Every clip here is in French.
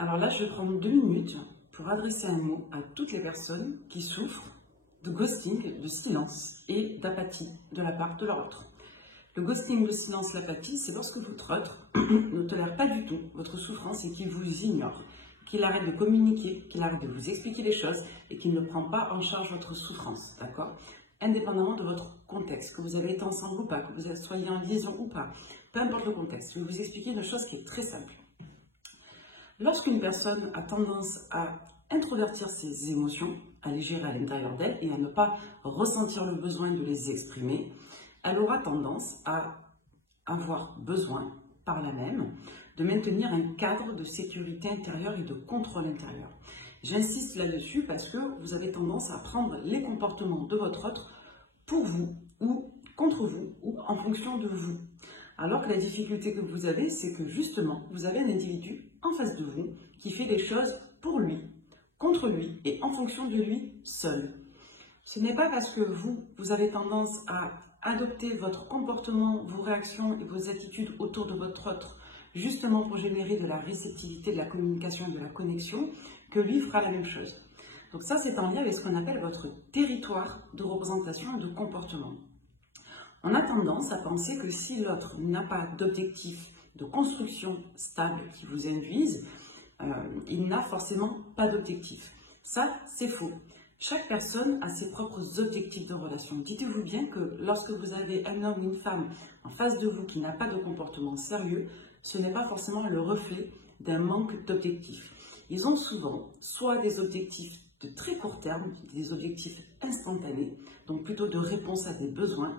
Alors là, je vais prendre 2 minutes pour adresser un mot à toutes les personnes qui souffrent de ghosting, de silence et d'apathie de la part de leur autre. Le ghosting, le silence, l'apathie, c'est lorsque votre autre ne tolère pas du tout votre souffrance et qu'il vous ignore, qu'il arrête de communiquer, qu'il arrête de vous expliquer les choses et qu'il ne prend pas en charge votre souffrance, d'accord? Indépendamment de votre contexte, que vous avez été ensemble ou pas, que vous soyez en liaison ou pas, peu importe le contexte, je vais vous expliquer une chose qui est très simple. Lorsqu'une personne a tendance à introvertir ses émotions, à les gérer à l'intérieur d'elle et à ne pas ressentir le besoin de les exprimer, elle aura tendance à avoir besoin, par là même, de maintenir un cadre de sécurité intérieure et de contrôle intérieur. J'insiste là-dessus parce que vous avez tendance à prendre les comportements de votre autre pour vous ou contre vous ou en fonction de vous. Alors que la difficulté que vous avez, c'est que justement, vous avez un individu en face de vous qui fait les choses pour lui, contre lui et en fonction de lui seul. Ce n'est pas parce que vous avez tendance à adopter votre comportement, vos réactions et vos attitudes autour de votre autre, justement pour générer de la réceptivité, de la communication et de la connexion, que lui fera la même chose. Donc ça, c'est en lien avec ce qu'on appelle votre territoire de représentation et de comportement. On a tendance à penser que si l'autre n'a pas d'objectif de construction stable qui vous induise, il n'a forcément pas d'objectif. Ça, c'est faux. Chaque personne a ses propres objectifs de relation. Dites-vous bien que lorsque vous avez un homme ou une femme en face de vous qui n'a pas de comportement sérieux, ce n'est pas forcément le reflet d'un manque d'objectifs. Ils ont souvent soit des objectifs de très court terme, des objectifs instantanés, donc plutôt de réponse à des besoins.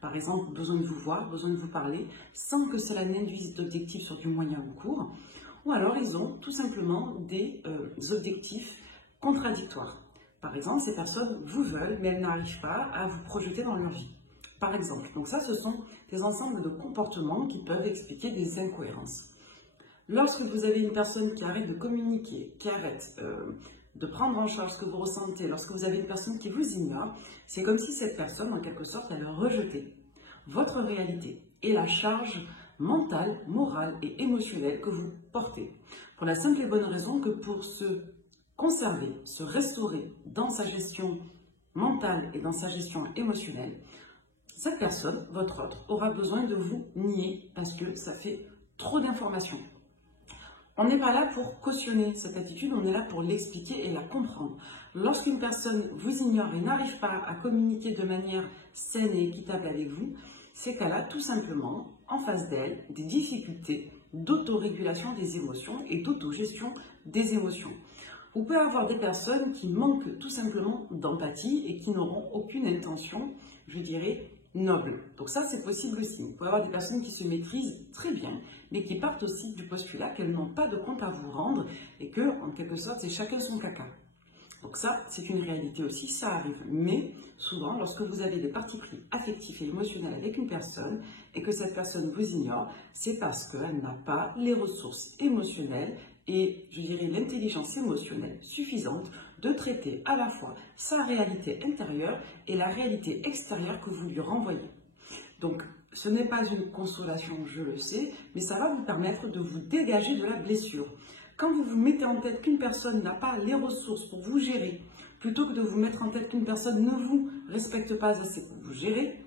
Par exemple, besoin de vous voir, besoin de vous parler, sans que cela n'induise d'objectifs sur du moyen ou court. Ou alors, ils ont tout simplement des objectifs contradictoires. Par exemple, ces personnes vous veulent, mais elles n'arrivent pas à vous projeter dans leur vie. Par exemple. Donc ça, ce sont des ensembles de comportements qui peuvent expliquer des incohérences. Lorsque vous avez une personne qui arrête de communiquer, qui arrête de prendre en charge ce que vous ressentez, lorsque vous avez une personne qui vous ignore, c'est comme si cette personne, en quelque sorte, elle rejetait votre réalité et la charge mentale, morale et émotionnelle que vous portez. Pour la simple et bonne raison que pour se conserver, se restaurer dans sa gestion mentale et dans sa gestion émotionnelle, cette personne, votre autre, aura besoin de vous nier parce que ça fait trop d'informations. On n'est pas là pour cautionner cette attitude, on est là pour l'expliquer et la comprendre. Lorsqu'une personne vous ignore et n'arrive pas à communiquer de manière saine et équitable avec vous, c'est qu'elle a tout simplement en face d'elle des difficultés d'autorégulation des émotions et d'autogestion des émotions. Vous pouvez avoir des personnes qui manquent tout simplement d'empathie et qui n'auront aucune intention, je dirais, noble. Donc ça, c'est possible aussi. Vous pouvez avoir des personnes qui se maîtrisent très bien, mais qui partent aussi du postulat qu'elles n'ont pas de compte à vous rendre et que, en quelque sorte, c'est chacun son caca. Donc ça, c'est une réalité aussi, ça arrive. Mais souvent, lorsque vous avez des partis pris affectifs et émotionnels avec une personne et que cette personne vous ignore, c'est parce qu'elle n'a pas les ressources émotionnelles et, je dirais, l'intelligence émotionnelle suffisante de traiter à la fois sa réalité intérieure et la réalité extérieure que vous lui renvoyez. Donc, ce n'est pas une consolation, je le sais, mais ça va vous permettre de vous dégager de la blessure. Quand vous vous mettez en tête qu'une personne n'a pas les ressources pour vous gérer, plutôt que de vous mettre en tête qu'une personne ne vous respecte pas assez pour vous gérer,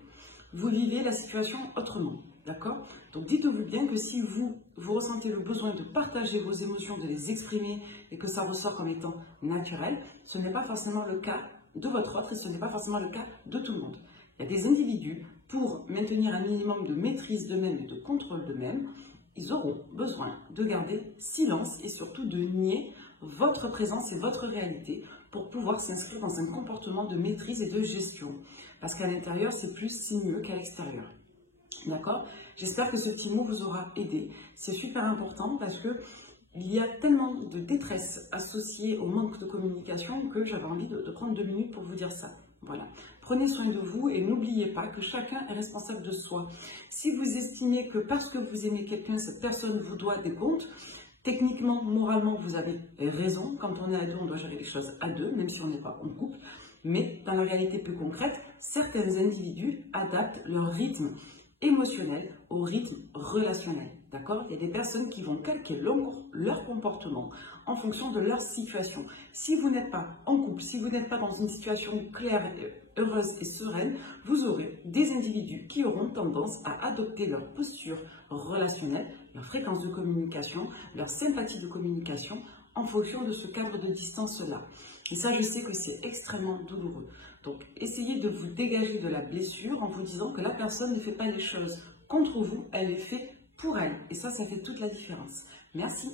vous vivez la situation autrement. D'accord? Donc dites-vous bien que si vous ressentez le besoin de partager vos émotions, de les exprimer et que ça ressort comme étant naturel, ce n'est pas forcément le cas de votre autre et ce n'est pas forcément le cas de tout le monde. Il y a des individus, pour maintenir un minimum de maîtrise d'eux-mêmes et de contrôle d'eux-mêmes, ils auront besoin de garder silence et surtout de nier votre présence et votre réalité pour pouvoir s'inscrire dans un comportement de maîtrise et de gestion. Parce qu'à l'intérieur, c'est plus, c'est mieux qu'à l'extérieur. D'accord? J'espère que ce petit mot vous aura aidé. C'est super important parce que il y a tellement de détresse associée au manque de communication que j'avais envie de prendre 2 minutes pour vous dire ça. Voilà. Prenez soin de vous et n'oubliez pas que chacun est responsable de soi. Si vous estimez que parce que vous aimez quelqu'un, cette personne vous doit des comptes, techniquement, moralement, vous avez raison. Quand on est à deux, on doit gérer les choses à deux, même si on n'est pas en couple. Mais dans la réalité plus concrète, certains individus adaptent leur rythme émotionnel au rythme relationnel. d'accord? Il y a des personnes qui vont calquer leur comportement en fonction de leur situation. Si vous n'êtes pas en couple, si vous n'êtes pas dans une situation claire, heureuse et sereine, vous aurez des individus qui auront tendance à adopter leur posture relationnelle, leur fréquence de communication, leur sympathie de communication en fonction de ce cadre de distance-là. Et ça, je sais que c'est extrêmement douloureux. Donc, essayez de vous dégager de la blessure en vous disant que la personne ne fait pas les choses contre vous, elle les fait pour elle. Et ça fait toute la différence. Merci.